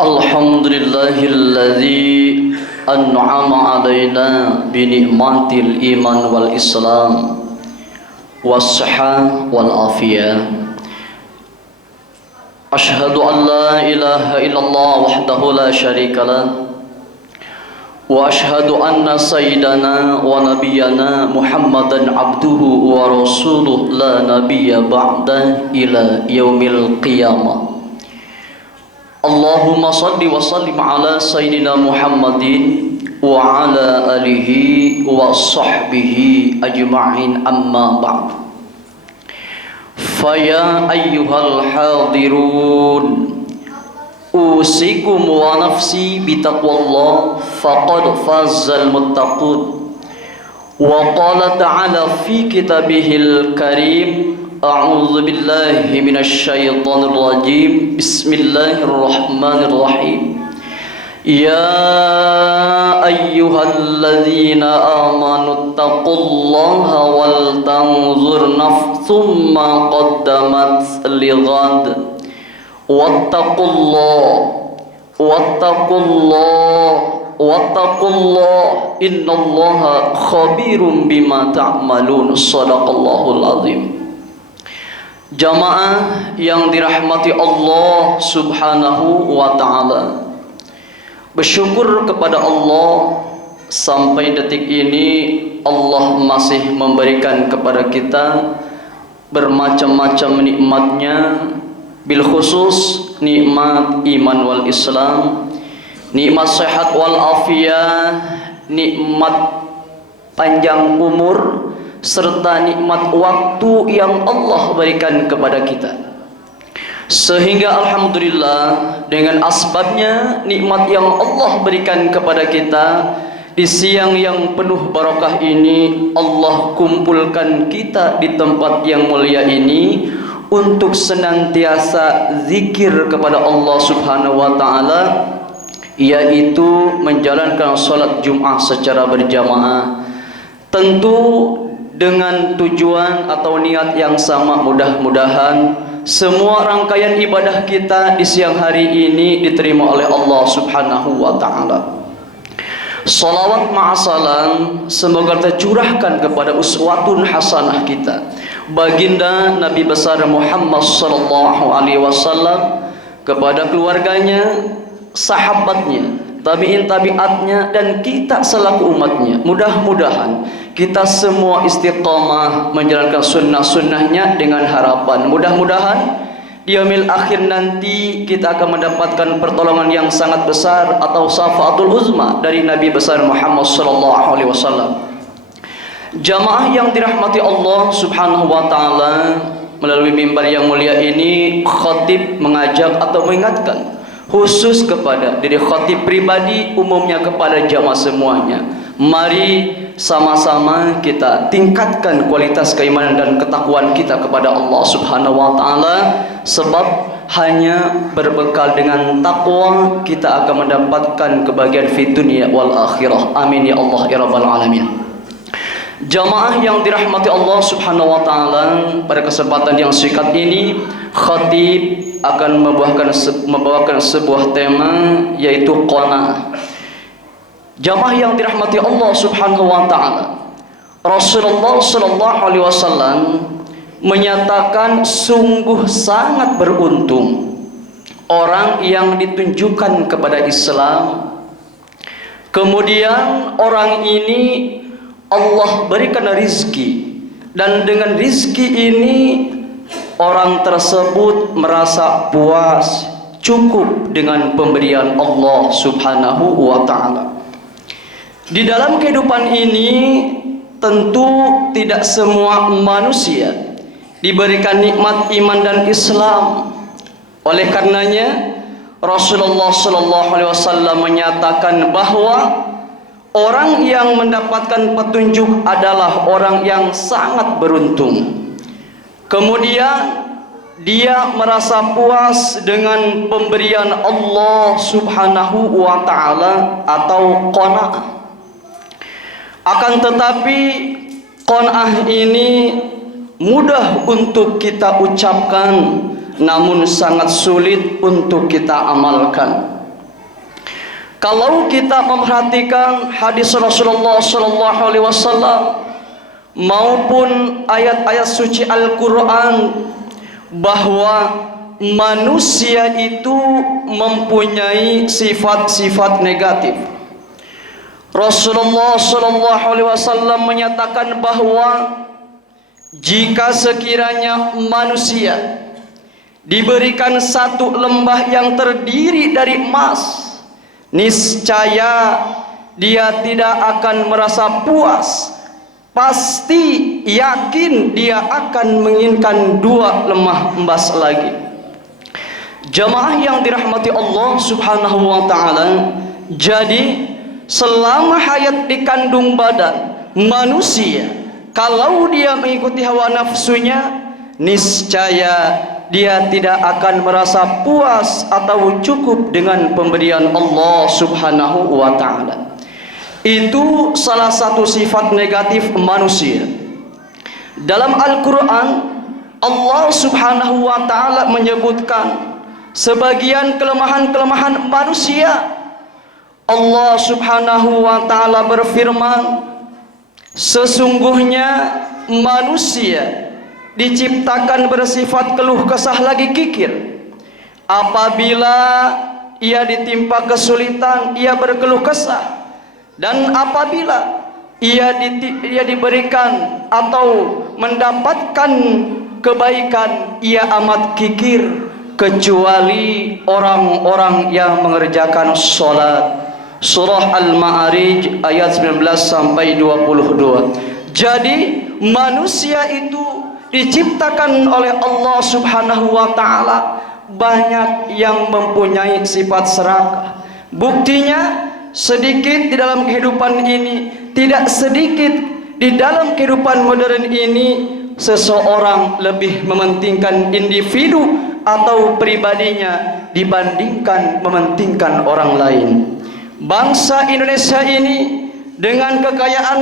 Alhamdulillahilladzi an'ama alaina bi ni'matil iman wal islam was-sihah wal afiyah. Asyhadu an la ilaha illallah wahdahu la syarikalah wa asyhadu anna sayyidana wa nabiyyana Muhammadan abduhu wa rasuluh la nabiyya ba'da ila yaumil qiyamah. Allahumma salli wa sallim ala sayyidina Muhammadin wa ala alihi wa sahbihi ajma'in, amma ba'd. Faya ayyuhal hadirun, usikum wa nafsi bitaqwallah faqad fazal muttaqun. Wa qala ta'ala fi kitabihil karim, a'udzu billahi minasyaitonir rajim. Bismillahirrahmanirrahim. Ya ayyuhalladzina amanu taqullaha wal tanzur nafsum ma qaddamat lighad. Wattaqullah innallaha khabirum bima ta'malun. Shadaqallahul azim. Jamaah yang dirahmati Allah Subhanahu wa ta'ala, bersyukur kepada Allah sampai detik ini Allah masih memberikan kepada kita bermacam-macam nikmatnya, bil khusus nikmat iman wal islam, nikmat sehat wal afiyah, nikmat panjang umur, serta nikmat waktu yang Allah berikan kepada kita. Sehingga alhamdulillah dengan asbabnya nikmat yang Allah berikan kepada kita, di siang yang penuh barakah ini Allah kumpulkan kita di tempat yang mulia ini untuk senantiasa zikir kepada Allah Subhanahu wa ta'ala, yaitu menjalankan salat Jumat secara berjamaah. Tentu dengan tujuan atau niat yang sama, mudah-mudahan semua rangkaian ibadah kita di siang hari ini diterima oleh Allah Subhanahu wa ta'ala. Salawat ma'asalam semoga tercurahkan kepada uswatun hasanah kita, baginda Nabi besar Muhammad sallallahu alaihi wasallam, kepada keluarganya, sahabatnya, tabi'in tabi'atnya, dan kita selaku umatnya. Mudah-mudahan kita semua istiqamah menjalankan sunnah-sunnahnya dengan harapan mudah-mudahan di yaumil akhir nanti kita akan mendapatkan pertolongan yang sangat besar atau syafaatul uzma dari Nabi besar Muhammad sallallahu alaihi wasallam. Jamaah yang dirahmati Allah Subhanahu wa ta'ala, melalui mimbar yang mulia ini khatib mengajak atau mengingatkan khusus kepada diri khatib pribadi, umumnya kepada jamaah semuanya. Mari sama-sama kita tingkatkan kualitas keimanan dan ketakwaan kita kepada Allah Subhanahu wa ta'ala, sebab hanya berbekal dengan takwa kita akan mendapatkan kebahagiaan fi dunia wal akhirah. Amin ya Allah ya rabbal alamin. Jamaah yang dirahmati Allah Subhanahu wa ta'ala, pada kesempatan yang singkat ini khatib akan membawakan sebuah tema, yaitu qanaah. Jamaah yang dirahmati Allah Subhanahu wa ta'ala, Rasulullah sallallahu alaihi wasallam menyatakan sungguh sangat beruntung orang yang ditunjukkan kepada Islam, kemudian orang ini Allah berikan rizki, dan dengan rizki ini orang tersebut merasa puas, cukup dengan pemberian Allah Subhanahu wa ta'ala. Di dalam kehidupan ini tentu tidak semua manusia diberikan nikmat iman dan Islam. Oleh karenanya Rasulullah sallallahu alaihi wasallam menyatakan bahwa orang yang mendapatkan petunjuk adalah orang yang sangat beruntung. Kemudian dia merasa puas dengan pemberian Allah Subhanahu wa ta'ala atau qanaah. Akan tetapi qanaah ini mudah untuk kita ucapkan, namun sangat sulit untuk kita amalkan. Kalau kita memperhatikan hadis Rasulullah sallallahu alaihi wasallam maupun ayat-ayat suci Al-Qur'an, bahwa manusia itu mempunyai sifat-sifat negatif. Rasulullah sallallahu alaihi wasallam menyatakan bahwa jika sekiranya manusia diberikan satu lembah yang terdiri dari emas, niscaya dia tidak akan merasa puas. Pasti yakin dia akan menginginkan 2 lembah emas lagi. Jamaah yang dirahmati Allah subhanahu wa ta'ala, jadi selama hayat di kandung badan manusia, kalau dia mengikuti hawa nafsunya, niscaya dia tidak akan merasa puas atau cukup dengan pemberian Allah subhanahu wa ta'ala. Itu salah satu sifat negatif manusia. Dalam Al-Quran, Allah subhanahu wa ta'ala menyebutkan sebagian kelemahan-kelemahan manusia. Allah subhanahu wa ta'ala berfirman, sesungguhnya manusia diciptakan bersifat keluh kesah lagi kikir. Apabila ia ditimpa kesulitan, ia berkeluh kesah. Dan apabila ia diberikan atau mendapatkan kebaikan, ia amat kikir, kecuali orang-orang yang mengerjakan sholat. Surah Al-Ma'arij ayat 19 sampai 22. Jadi manusia itu diciptakan oleh Allah subhanahu wa ta'ala banyak yang mempunyai sifat serakah. Buktinya sedikit di dalam kehidupan ini, tidak sedikit di dalam kehidupan modern ini, seseorang lebih mementingkan individu atau pribadinya dibandingkan mementingkan orang lain. Bangsa Indonesia ini dengan kekayaan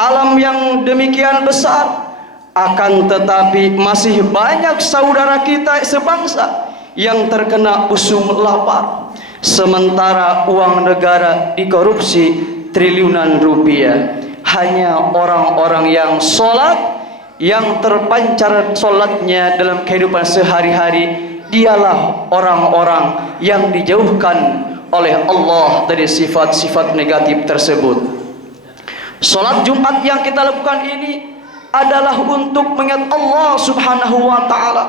alam yang demikian besar, akan tetapi masih banyak saudara kita sebangsa yang terkena usung lapar, sementara uang negara dikorupsi triliunan rupiah. Hanya orang-orang yang sholat, yang terpancar sholatnya dalam kehidupan sehari-hari, dialah orang-orang yang dijauhkan oleh Allah dari sifat-sifat negatif tersebut. Sholat Jumat yang kita lakukan ini adalah untuk mengingat Allah subhanahu wa ta'ala.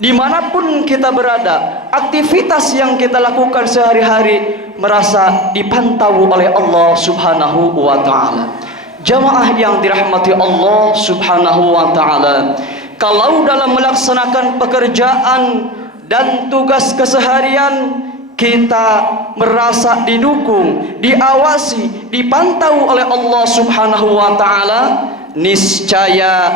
Dimanapun kita berada, aktivitas yang kita lakukan sehari-hari merasa dipantau oleh Allah subhanahu wa ta'ala. Jamaah yang dirahmati Allah subhanahu wa ta'ala, kalau dalam melaksanakan pekerjaan dan tugas keseharian kita merasa didukung, diawasi, dipantau oleh Allah subhanahu wa ta'ala, niscaya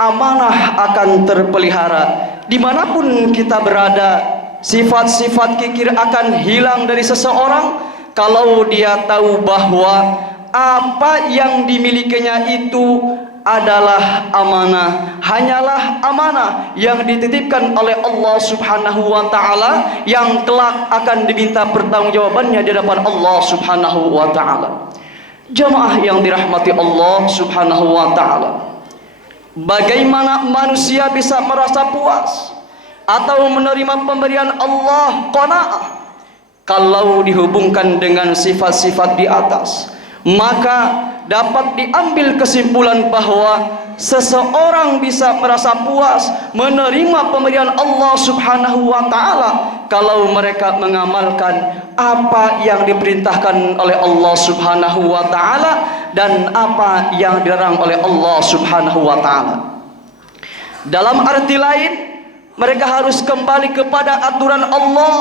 amanah akan terpelihara. Dimanapun kita berada, sifat-sifat kikir akan hilang dari seseorang kalau dia tahu bahwa apa yang dimilikinya itu adalah amanah, hanyalah amanah yang dititipkan oleh Allah subhanahu wa ta'ala, yang kelak akan diminta pertanggungjawabannya di hadapan Allah subhanahu wa ta'ala. Jamaah yang dirahmati Allah subhanahu wa ta'ala, bagaimana manusia bisa merasa puas atau menerima pemberian Allah qanaah kalau dihubungkan dengan sifat-sifat di atas? Maka dapat diambil kesimpulan bahwa seseorang bisa merasa puas menerima pemberian Allah subhanahu wa ta'ala kalau mereka mengamalkan apa yang diperintahkan oleh Allah subhanahu wa ta'ala dan apa yang dilarang oleh Allah subhanahu wa ta'ala. Dalam arti lain, mereka harus kembali kepada aturan Allah,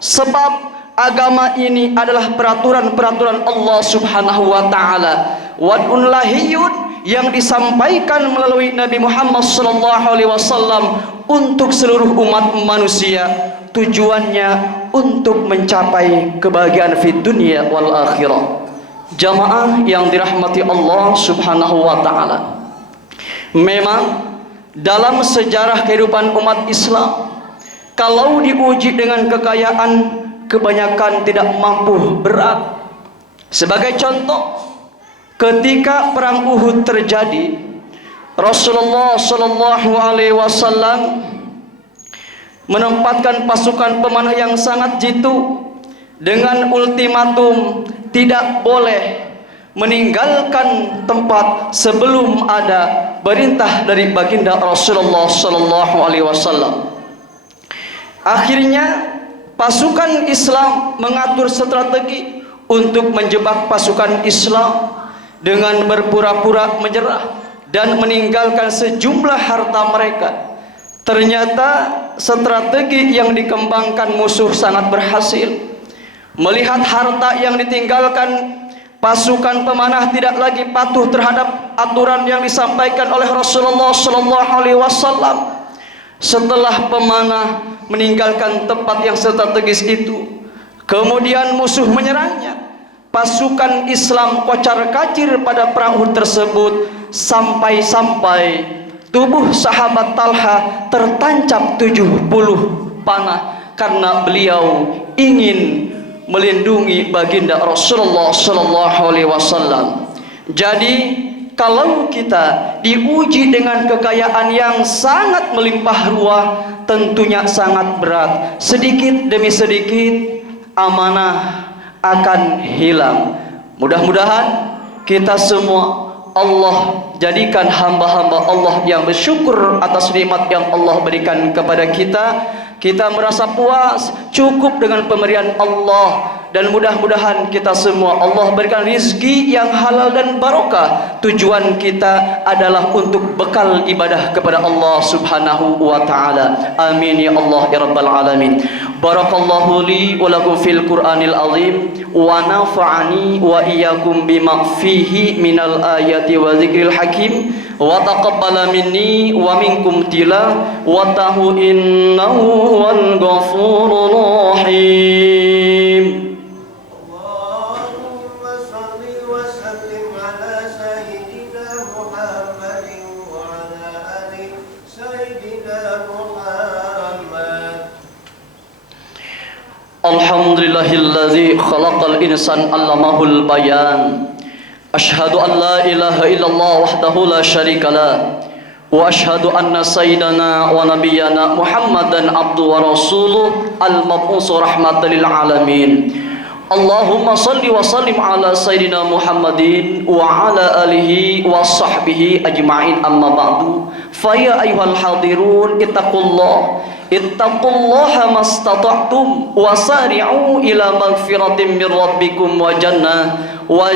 sebab agama ini adalah peraturan-peraturan Allah subhanahu wa ta'ala. Wad'un lahiyun yang disampaikan melalui Nabi Muhammad sallallahu alaihi wasallam untuk seluruh umat manusia, tujuannya untuk mencapai kebahagiaan fid dunia wal akhirah. Jamaah yang dirahmati Allah subhanahu wa ta'ala, memang dalam sejarah kehidupan umat Islam, kalau diuji dengan kekayaan kebanyakan tidak mampu, berat. Sebagai contoh, ketika perang Uhud terjadi, Rasulullah sallallahu alaihi wasallam menempatkan pasukan pemanah yang sangat jitu dengan ultimatum tidak boleh meninggalkan tempat sebelum ada perintah dari baginda Rasulullah sallallahu alaihi wasallam. Akhirnya pasukan Islam mengatur strategi untuk menjebak pasukan Islam dengan berpura-pura menyerah dan meninggalkan sejumlah harta mereka. Ternyata strategi yang dikembangkan musuh sangat berhasil. Melihat harta yang ditinggalkan, pasukan pemanah tidak lagi patuh terhadap aturan yang disampaikan oleh Rasulullah sallallahu alaihi wasallam. Setelah pemanah meninggalkan tempat yang strategis itu, kemudian musuh menyerangnya. Pasukan Islam kocar-kacir pada perang Uhud tersebut, sampai-sampai tubuh sahabat Talha tertancap 70 panah karena beliau ingin melindungi baginda Rasulullah sallallahu alaihi wasallam. Jadi kalau kita diuji dengan kekayaan yang sangat melimpah ruah, tentunya sangat berat. Sedikit demi sedikit amanah akan hilang. Mudah-mudahan kita semua Allah jadikan hamba-hamba Allah yang bersyukur atas nikmat yang Allah berikan kepada kita. Kita merasa puas, cukup dengan pemberian Allah, dan mudah-mudahan kita semua Allah berikan rizki yang halal dan barokah. Tujuan kita adalah untuk bekal ibadah kepada Allah subhanahu wa ta'ala. Amin ya Allah ya rabbal alamin. Barakallahu li wa lakum fil Qur'anil azim, wa nafa'ani wa iyyakum bima fihi minal ayati wa dzikril hakim, wa taqabbala minni wa minkum tila wa tahu innahu huwal ghafurur rahim. Allahumma shalli wa sallim ala sayyidina Muhammadin wa ala ali sayyidina Muhammad. Alhamdulillahilladzi khalaqal insan 'allamahul bayan. Asyhadu an la ilaha illallah wahdahu la syarikalah, wa asyhadu anna sayyidana wa nabiyyana Muhammadan abduhu wa rasuluh al-mab'us rahmatan lil alamin. Allahumma salli wa sallim ala sayyidina Muhammadin wa ala alihi wa sahbihi ajma'in, amma ba'du. Fa ya ayyuhal hadirun ittaqullaha mastata'tum wasari'u ila magfiratin min rabbikum wa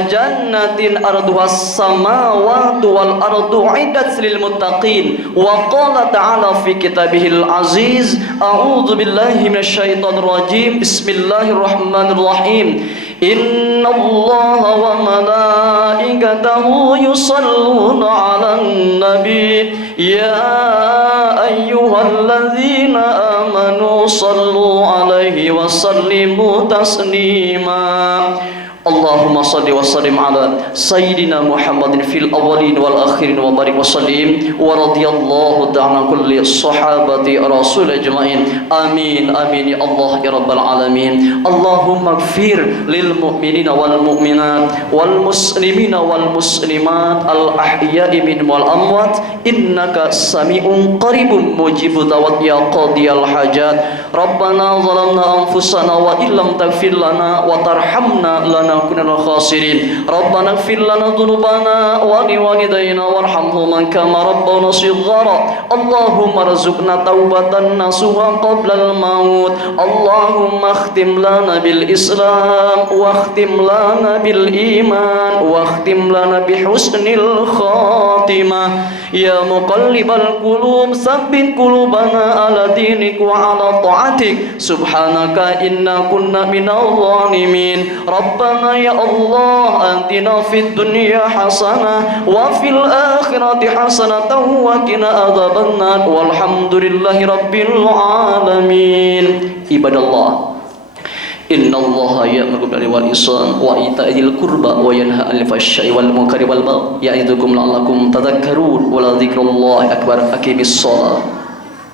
jannatin arduhas samawati wal ardu 'iddat lil muttaqin. Wa qala ta'ala fi kitabihil aziz, a'udzu billahi minasyaitonir rajim, bismillahirrahmanirrahim. Innallaha wa malaikatahu yusalluna 'alan nabi, ya ayyuhalladzina amanu sallu 'alaihi wa sallimu taslima. Allahumma salli wa sallim ala sayyidina Muhammadin fil awwalin wal akhirin wa barik wa sallim wa radiyallahu ta'ala kulli sahabati rasul ajma'in. Amin amin ya Allah ya rabbal alamin. Allahumma ighfir lil mu'minina wal mu'minat wal muslimina wal muslimat al ahya'i minhum wal amwat, innaka sami'un qaribun mujibud da'wat ya qadiyal hajat. Rabbana zalamna anfusana wa illam taghfir lana wa tarhamna lanakunanna khasirin. Rabbana ighfir lana dhunubana wa liwalidayna warhamhum kama rabbawna shighara. Allahumma rzuqna taubatan nasuha qabla al-maut. Allahumma khtim lana bil Islam wa khtim lana bil iman wa khtim lana bi husnil khatimah. Ya muqallibal qulub tsabbit qulubana ala dinik wa ala ta'atik. Subhanaka inna kunna minadh dhalimin. Rabbana ya Allah, atina fid dunya hasanah wa fil akhirati hasanatan wa qina adzabannar. Walhamdulillahi rabbil alamin. Ibadallah, innallaha ya'muru bil 'adli wal ihsan wa ita'i dzil qurba wa yanha 'anil fahsya'i wal munkari wal baghi ya'idzukum la'allakum tadhakkarun. Wa la dzikrullahi akbar. Aqimis shalah.